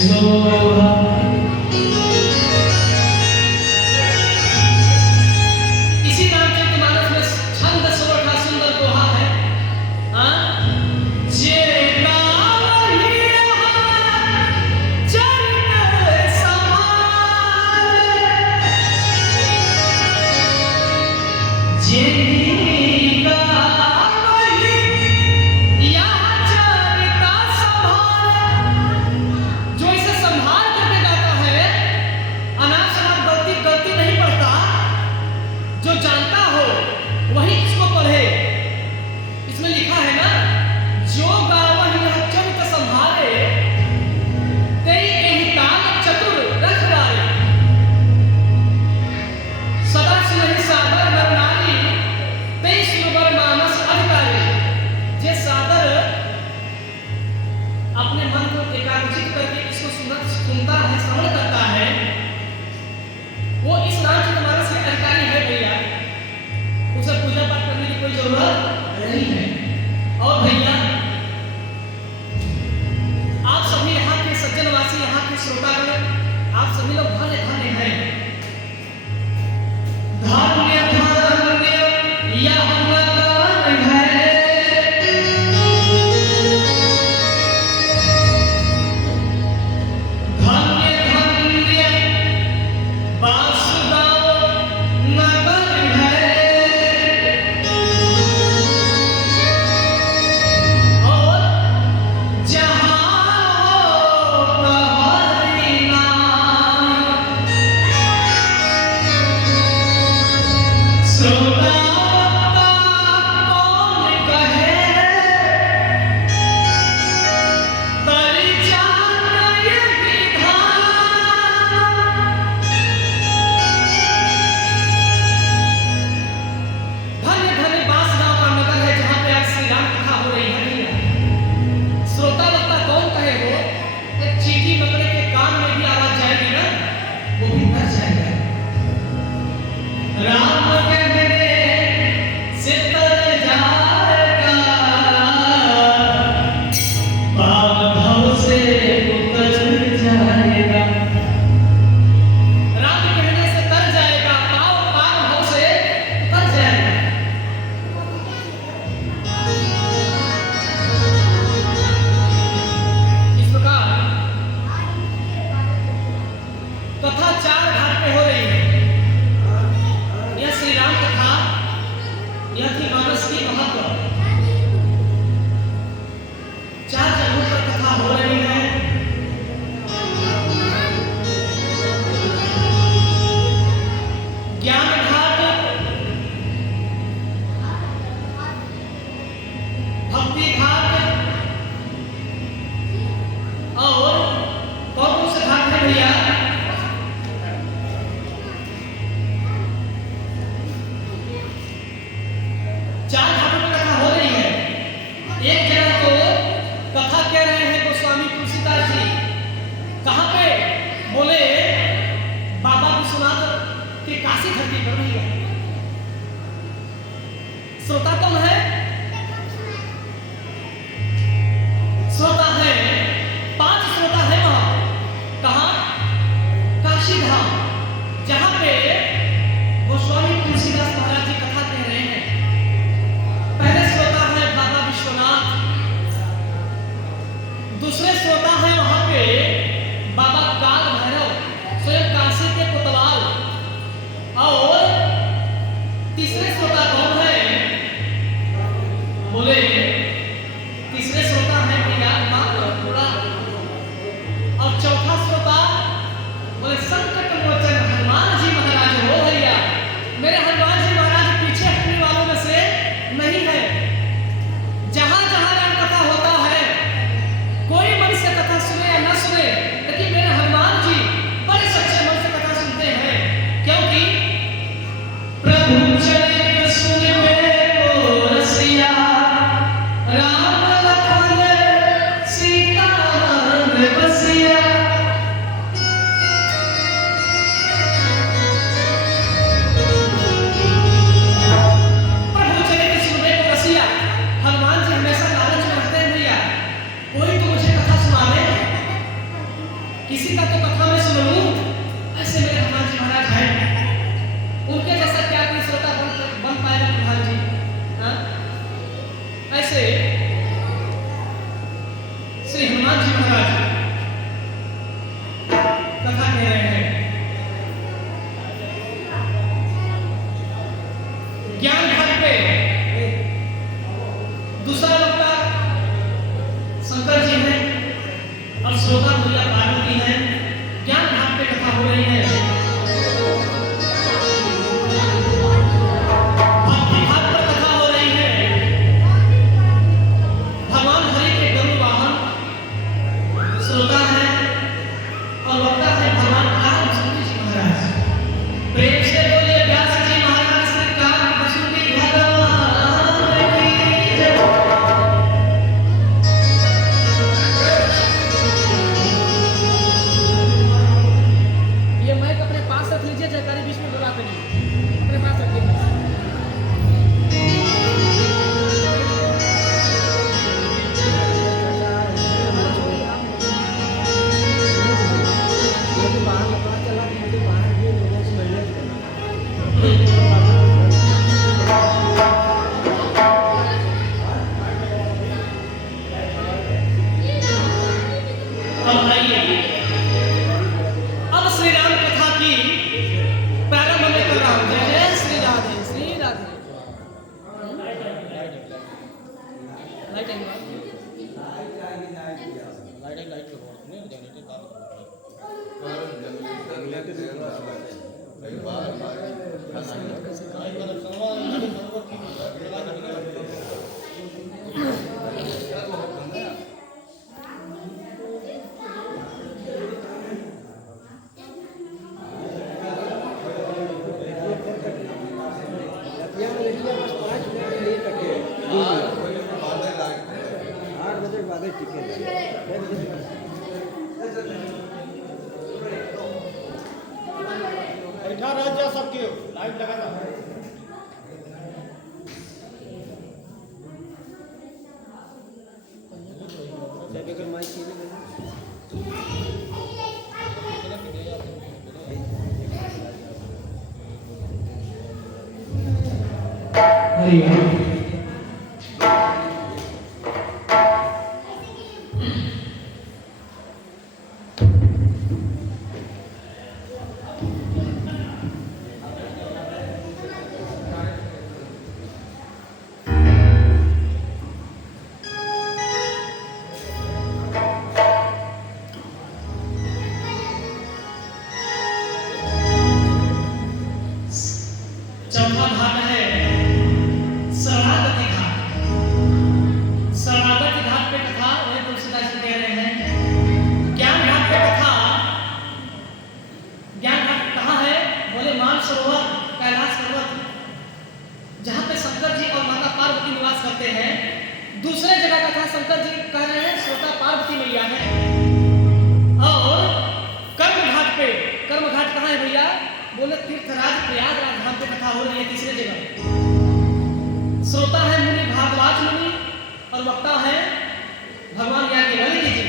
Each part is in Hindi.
शोभा। इसी रामचरितमानस में छंद सोरठा सुंदर दोहा है। जे गावहि चरित समारे, जे जो जानता हो वही इसको पढ़े। इसमें लिखा है ना, जो गावहि यह चरित संभारे, तेई एहि तान चतुर रख डारे। सदा सुनहि सादर नर नारी, तेई सुनबर मानस अधिकारी। जे सादर अपने मन को एकाग्रचित करके इसको सुनता है, श्रवण करता है, वो इस रामचरितमानस के अधिकारी है भैया। उसे पूजा पाठ करने की कोई जरूरत नहीं है। और भैया आप सभी यहाँ के सज्जनवासी, यहाँ के श्रोतागण, आप सभी लोग धन्य धन्य हैं। धन्य धन्य यह मकान है, धन्य धन्य बांसगांव नगर है, और जहाँ तुम्हारी नाम श्रोता कौन कहे, तरी जान यही धाम। धन्य धन्य बांसगांव का नगर है, जहाँ पे आज श्री राम कथा हो रही है भैया। श्रोता वक्ता कौन कहे हो, एक चींटी मकड़े के कान में भी आवाज जाएगी ना, वो भी डर जाएगा। राम कहने से तर जाएगा, पाव भव से उतर जाएगा। राम कहने से तर जाएगा, पाव भव से उतर जाएगा। इस प्रकार कथा चार घाट पे हो रही है। यह श्री राम कथा, यह थी मानस की महत्व। चार जगहों पर कथा हो रही है। ज्ञान घाट, भक्ति घाट, और कौन से घाट है भैया? चार घाटों पर कथा हो रही है। एक जगह तो कथा कह रहे हैं गोस्वामी तुलसीदास जी। कहाँ पे? बोले बाबा विश्वनाथ के काशी धरती पर भैया। श्रोता कौन है? श्रोता है, 5 श्रोता है वहां। कहाँ? काशी धाम, जहाँ पे गोस्वामी तुलसीदास महाराज जी कथा कह रहे हैं। पहले श्रोता है बाबा विश्वनाथ, दूसरे श्रोता है वहां पे बाबा काल भैरव, स्वयं काशी के कोतवाल, और तीसरे श्रोता कौन है? बोले तीसरे श्रोता है भैया मां पूरा, और चौथा श्रोता बोले संकट मोचन हनुमान जी महाराज हो भैया। मेरे हनुमान जी महाराज पीछे हटने वालों में से नहीं है। जहां जहां राम कथा होता है, कोई मनुष्य कथा किसी का तो कथा में सुन लूं, ऐसे मेरे हनुमान जी महाराज हैं, उनके जैसा क्या कोई श्रोता बन पाएगा प्रधान जी? हाँ? ऐसे श्री हनुमान जी महाराज कथा कह रहे हैं। ज्ञान घाट पे दूसरा वक्ता शंकर जी हैं और श्रोता भैया पार्वती हैं। ज्ञान घाट पे कथा हो रही है। भक्ति घाट पर कथा हो रही है। भगवान हरि के गरुड़ वाहन श्रोता है और वक्ता है भगवान काल जी महाराज। प्रेम से बोलिए व्यास जी महाराज श्री काल भगवान की जय। ये माइक अपने पास रख लीजिए, जयकारी बीच में बुला करिए, अपने पास रखिए। अब श्री राम कथा की प्रारंभ में कर रहा हूं। जय जय श्री राधे श्री राधे। बैठा रह जा सबके लाइट लगाना। चौथा घाट है शरणागति घाट। शरणागति घाट पे कथा वही तुलसीदास जी कह रहे हैं। ज्ञान घाट पे कथा। ज्ञान घाट कहाँ है? बोले मानसरोवर कैलाश पर्वत, जहाँ पे शंकर जी और माता पार्वती निवास करते हैं। दूसरे जगह कथा शंकर जी कह रहे हैं श्रोता पार्वती मैया है। और कर्म घाट पे, कर्म घाट कहाँ है भैया? बोले तीर्थराज प्रयागराज धाम पे कथा हो रही है। तीसरे जगह श्रोता है मुनि भारद्वाज मुनि और वक्ता है भगवान याज्ञवल्क्य जी।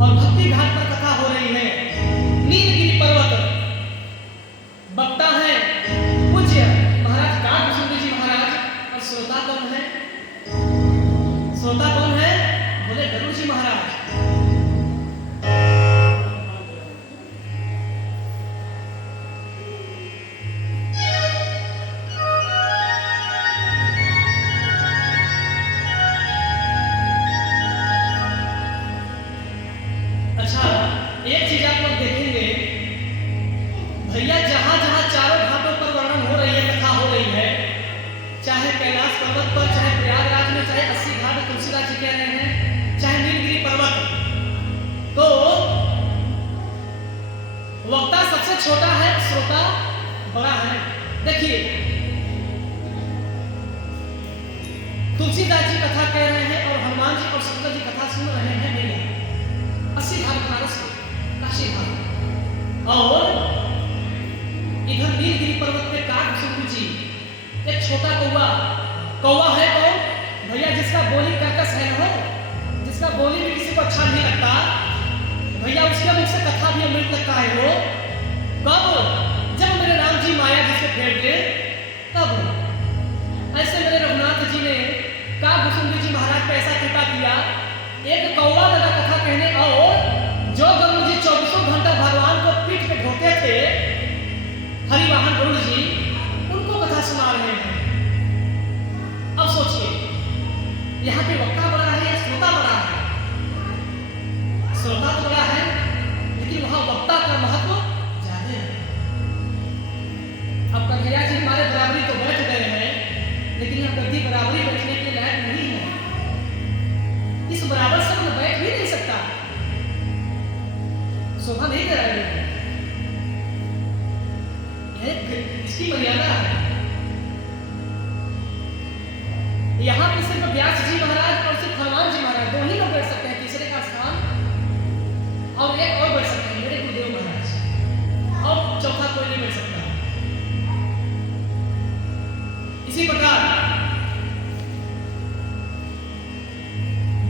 और भक्ति घाट पर कथा हो रही है नीलगिरी पर्वत। वक्ता है पूज्य महाराज कालभूषण जी महाराज और श्रोता कौन है? श्रोता कौन है? बोले गरुड़ जी महाराज। अच्छा, एक चीज आप लोग देखेंगे भैया, जहां जहां चारों घाटों पर वर्णन हो रही है, कथा हो रही है, चाहे कैलाश पर्वत पर, चाहे प्रयागराज में, चाहे 80 घाट तुलसीदास जी कह रहे हैं, चाहे नीलगिरी पर्वत, तो वक्ता सबसे छोटा है, श्रोता बड़ा है। देखिए तुलसीदास जी कथा कह रहे हैं और हनुमान जी और शंकर जी कथा सुन रहे हैं भैया 80 घाट बनारस के काशी घाट। और इधर नीलगिरी पर्वत पे कालभूषण जी एक छोटा कौवा। कौवा है कौन भैया? जिसका बोली कर्कश है ना, जिसका बोली भी किसी को अच्छा नहीं लगता, भैया उसके मुख से कथा भी अमृत लगता है वो। कब? जब मेरे राम जी माया जिसे फेर दे, तब। ऐसे मेरे रघुनाथ जी ने का भुसुंडी जी महाराज पे ऐसा कृपा किया, एक कौवा लगा कथा कहने, और जो गरुड़ जी 24 घंटा भगवान को पीठ पे ढोते थे, हरिवाहन गरुड़ जी, उनको कथा सुना रहे हैं। अब सोचिए, यहाँ पे वक्ता बड़ा है या श्रोता बड़ा है? श्रोता तो बड़ा है, लेकिन वहां वक्ता का महत्व ज्यादा है। अब कन्हैया जी हमारे बराबरी तो बैठ गए हैं, लेकिन यह गद्दी बराबरी बैठने के लायक नहीं है। इस बराबर से मैं बैठ भी नहीं सकता, शोभा नहीं दे रहा है। इसकी मर्यादा है। यहाँ पे सिर्फ व्यास जी महाराज और सिर्फ हनुमान जी महाराज दो ही लोग बैठ सकते हैं, तीसरे का स्थान और एक और बैठ सकते हैं, मेरे गुरुदेव महाराज, और चौथा कोई नहीं बैठ सकता। इसी प्रकार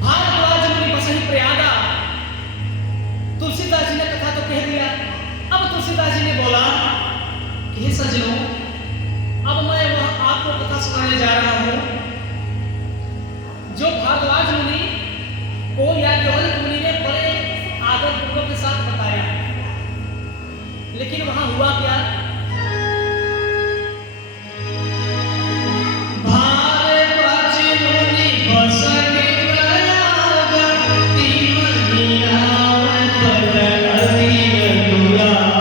भारद्वाज मुनि बसहि प्रयागा, तुलसीदास जी ने कथा तो कह दिया। अब तुलसीदास जी ने बोला कि हे सज्जनों, अब मैं वह आपको कथा सुनाने जा रहा हूं जो भारद्वाज मुनि को याज्ञवल्क्य मुनि ने बड़े आदर पूर्वक के साथ बताया। लेकिन वहां हुआ क्या? भारद्वाज मुनि बसहि प्रयागा, तीन मीनार पद अति अनुरागा।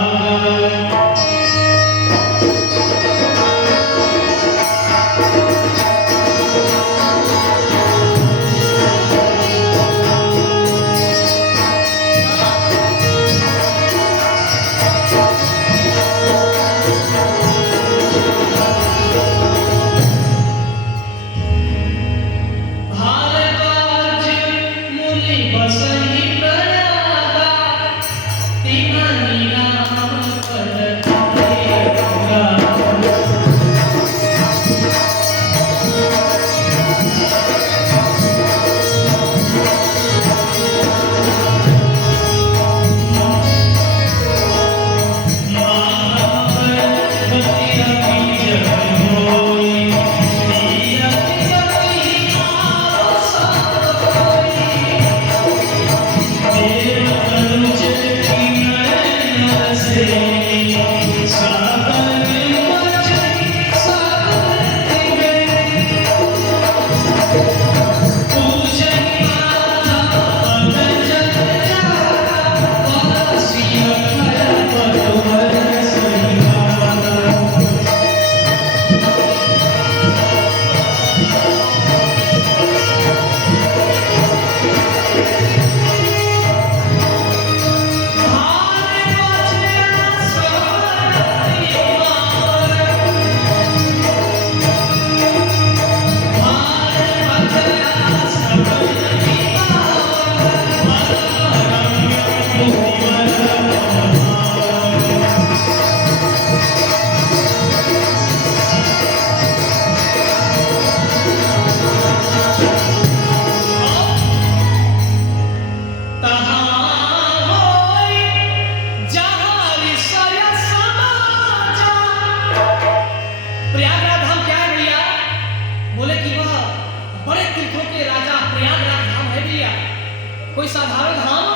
कोई साधारण धाम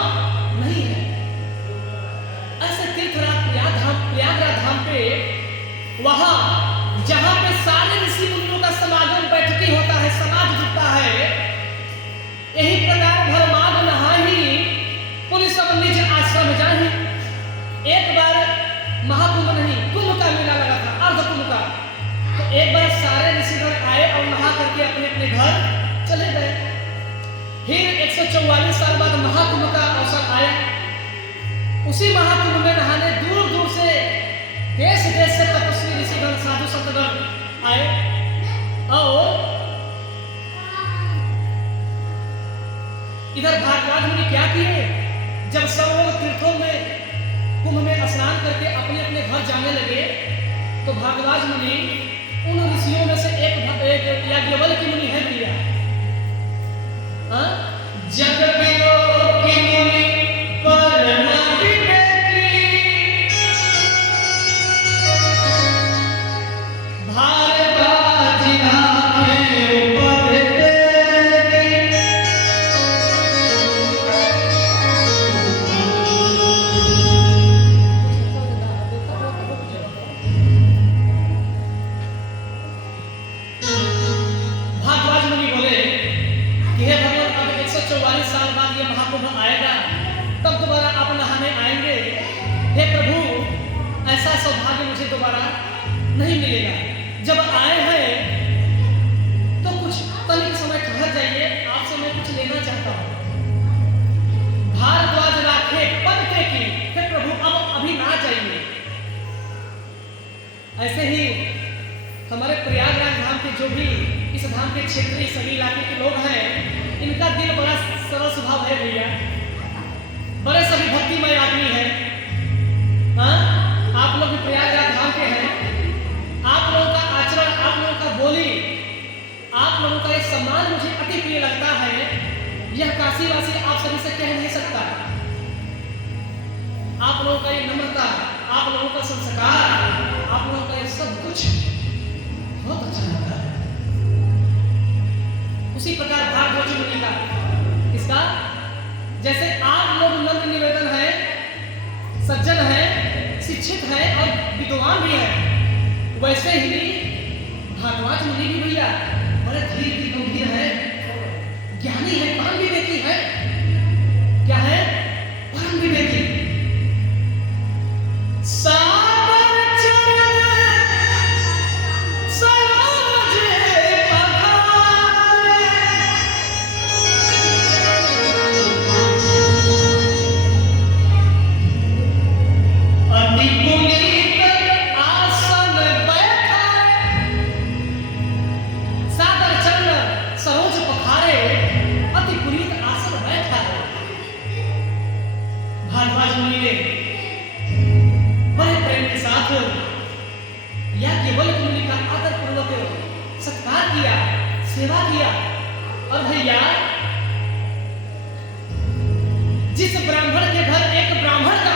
नहीं है। ऐसे प्रयागराज धाम पे, वहां जहां पे सारे ऋषि मुनियों का समागम बैठकी होता है, समाज जुटता है, यही प्रकार भरमाग नहाही पुलिस सब निज आश्रम जाही। एक बार महाकुंभ नहीं, कुंभ का मेला लगा था, अर्ध कुंभ का। तो एक बार सारे ऋषिगण आए और नहा करके अपने अपने घर चले गए। फिर 144 साल बाद महाकुंभ का अवसर आया। उसी महाकुंभ में नहाने दूर दूर से, देश देश से तपस्वी ऋषिगण, साधु संतगण आए। और इधर भारद्वाज मुनि क्या किए, जब सब लोग तीर्थों में कुंभ में स्नान करके अपने अपने घर जाने लगे, तो भारद्वाज मुनि उन ऋषियों में से एक याज्ञवल्क्य मुनि है भैया, जग बिलो की मुनि पर नारी बेटी, भारद्वाज नामे ऊपर टेकी। भारद्वाज मुनि बोले कि हे भगवान, अब 144 साल बाद ये महाकुंभ आएगा, तब दोबारा आप नहाने आएंगे। हे प्रभु, ऐसा सौभाग्य मुझे दोबारा नहीं मिलेगा। जब आए हैं तो कुछ तनिक समय ठहर जाइए, आपसे मैं कुछ लेना चाहता हूँ। भारद्वाज राखे पद टेकी, हे प्रभु अब अभी ना जाइए। ऐसे ही हमारे प्रयागराज धाम के जो भी इस धाम के क्षेत्रीय सभी इलाके के लोग हैं, इनका दिल बड़ा सरल स्वभाव है भैया, बड़े सभी भक्तिमय आदमी है। हाँ, आप लोग भी प्रयागराज धाम के हैं। आप लोगों का आचरण, आप लोगों का बोली, आप लोगों का ये सम्मान मुझे अति प्रिय लगता है। यह काशीवासी आप सभी से कह नहीं सकता। आप लोगों का ये नम्रता, आप लोगों का संस्कार, आप लोगों का ये सब कुछ बहुत अच्छा लगता है। उसी प्रकार भारद्वाज मुनि का इसका, जैसे आप लोग नम्र निवेदन है, सज्जन है, शिक्षित है और विद्वान भी है, वैसे ही भारद्वाज मुनि भी भैया बड़े धीर गंभीर है, ज्ञानी है, परम विवेकी है। क्या है? परम विवेकी। सागर चरण सरोज पधारे, अति पुनीत आसन बैठाए। सागर चरण सरोज पधारे, अति पुनीत आसन बैठाए। भारद्वाज मुनि ने बड़े प्रेम के साथ या केवल मुनि का आदर पूर्वक सत्कार किया, सेवा किया। और भैया, जिस ब्राह्मण के घर एक ब्राह्मण का